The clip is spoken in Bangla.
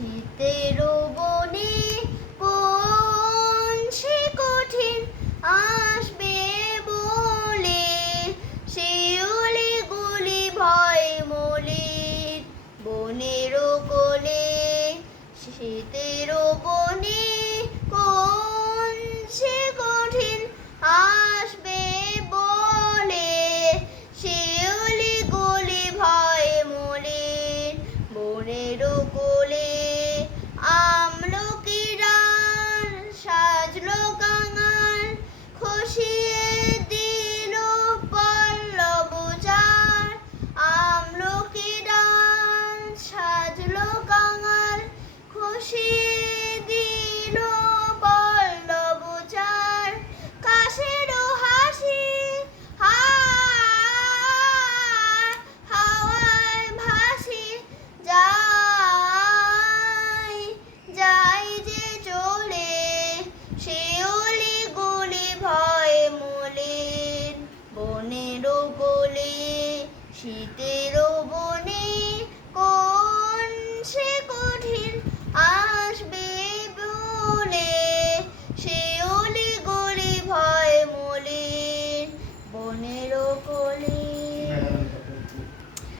শীতের বনে কোন সে কঠিন আসবে বলে, শিউলি গুলি ভয় মলিন বনের কোলে। শীতের বনে কোন সে কঠিন আসবে বলে, শিউলি গুলি ভয় মলিন বনের কোলে। আমলকি ডাল সাজলো কাঙাল, খসিয়ে দিল পল্লব চার। আমলকি ডাল সাজলো কাঙাল, খসিয়ে দিল পল্লব চার। কাশের হাসি হাওয়ায় ভাসি যাই যে চলে, শিউলি গুলি ভয় মলিন বনের কোলে। শীতে